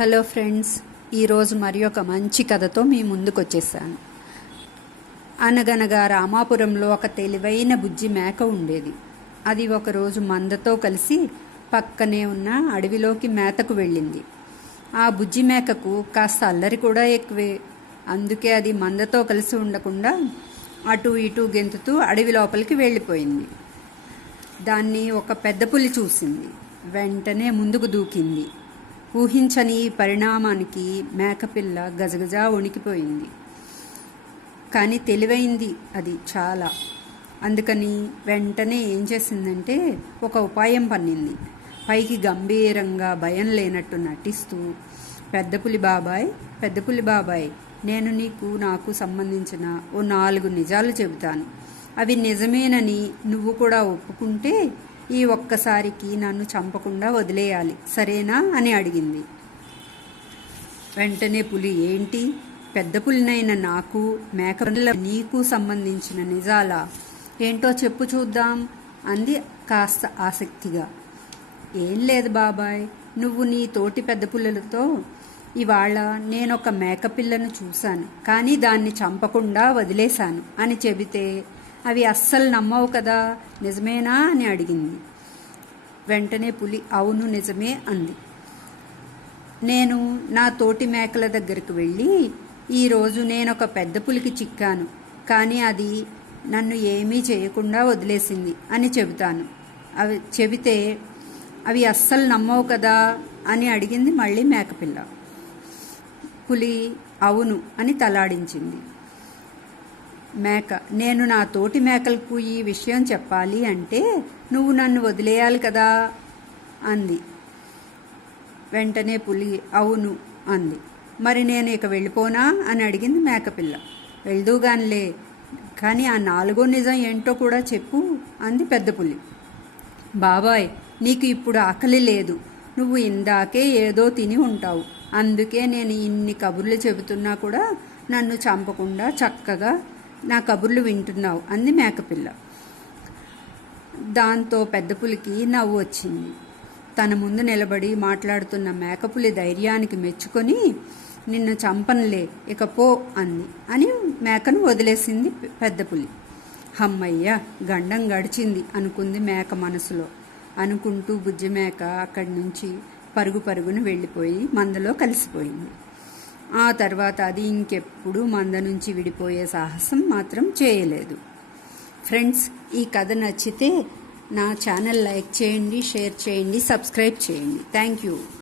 Hello friends ఈరోజు మరి ఒక మంచి కథతో మీ ముందుకు వచ్చేసాను అనగనగా రామాపురంలో ఒక తెలివైన బుజ్జి మేక ఉండేది. అది ఒకరోజు మందతో కలిసి పక్కనే ఉన్న అడవిలోకి మేతకు వెళ్ళింది. ఆ బుజ్జి మేకకు కాస్త అల్లరి కూడా ఎక్కువే. అందుకే అది మందతో కలిసి ఉండకుండా అటు ఇటు గెంతుతూ అడవి లోపలికి వెళ్ళిపోయింది. దాన్ని ఒక పెద్ద పులి చూసింది. వెంటనే ముందుకు దూకింది. ఊహించని ఈ పరిణామానికి మేకపిల్ల గజగజా వణికిపోయింది. కానీ తెలివైంది అది చాలా. అందుకని వెంటనే ఏం చేసిందంటే ఒక ఉపాయం పన్నింది. పైకి గంభీరంగా భయం లేనట్టు నటిస్తూ పెద్ద పులి బాబాయ్ పెద్ద పులి బాబాయ్ నేను నీకు నాకు సంబంధించిన ఓ నాలుగు నిజాలు చెబుతాను. అవి నిజమేనని నువ్వు కూడా ఒప్పుకుంటే ఈ ఒక్కసారికి నన్ను చంపకుండా వదిలేయాలి. సరేనా? అని అడిగింది. వెంటనే పులి ఏంటి? పెద్ద పులినైన నాకు మేకల నీకు సంబంధించిన నిజాలా? ఏంటో చెప్పు చూద్దాం అంది కాస్త ఆసక్తిగా. ఏం లేదు బాబాయ్ నువ్వు నీ తోటి పెద్ద పుల్లలతో ఇవాళ నేను ఒక మేకపిల్లను చూశాను కానీ దాన్ని చంపకుండా వదిలేశాను అని చెబితే అవి అస్సలు నమ్మవు కదా నిజమేనా అని అడిగింది. వెంటనే పులి అవును నిజమే అంది. నేను నా తోటి మేకల దగ్గరికి వెళ్ళి ఈరోజు నేను ఒక పెద్ద పులికి చిక్కాను కానీ అది నన్ను ఏమీ చేయకుండా వదిలేసింది అని చెబుతాను. అవి చెబితే అవి అస్సలు నమ్మవు కదా అని అడిగింది మళ్ళీ మేకపిల్ల. పులి అవును అని తలాడించింది. మేక. నేను నా తోటి మేకలకు ఈ విషయం చెప్పాలి అంటే నువ్వు నన్ను వదిలేయాలి కదా? అంది. వెంటనే పులి అవును అంది. మరి నేను ఇక వెళ్ళిపోనా? అని అడిగింది మేకపిల్ల వెళ్దూగానిలే కానీ ఆ నాలుగో నిజం ఏంటో కూడా చెప్పు అంది పెద్ద పులి. బాబాయ్ నీకు ఇప్పుడు ఆకలి లేదు. నువ్వు ఇందాకే ఏదో తిని ఉంటావు. అందుకే నేను ఇన్ని కబుర్లు చెబుతున్నా కూడా నన్ను చంపకుండా చక్కగా నా కబుర్లు వింటున్నావు అంది మేకపిల్ల. దాంతో పెద్ద పులికి నవ్వు వచ్చింది. తన ముందు నిలబడి మాట్లాడుతున్న మేకపులి ధైర్యానికి మెచ్చుకొని నిన్ను చంపనులే ఇక పో అంది అని మేకను వదిలేసింది పెద్ద పులి. హమ్మయ్య గండం గడిచింది అనుకుంది మేక మనసులో. అనుకుంటూ బుజ్జి మేక అక్కడి నుంచి పరుగు పరుగును వెళ్ళిపోయి మందలో కలిసిపోయింది. ఆ తర్వాత అది ఇంకెప్పుడు మంద నుంచి విడిపోయే సాహసం మాత్రం చేయలేదు. ఫ్రెండ్స్ ఈ కథ నచ్చితే నా ఛానల్ లైక్ చేయండి షేర్ చేయండి సబ్స్క్రైబ్ చేయండి. Thank you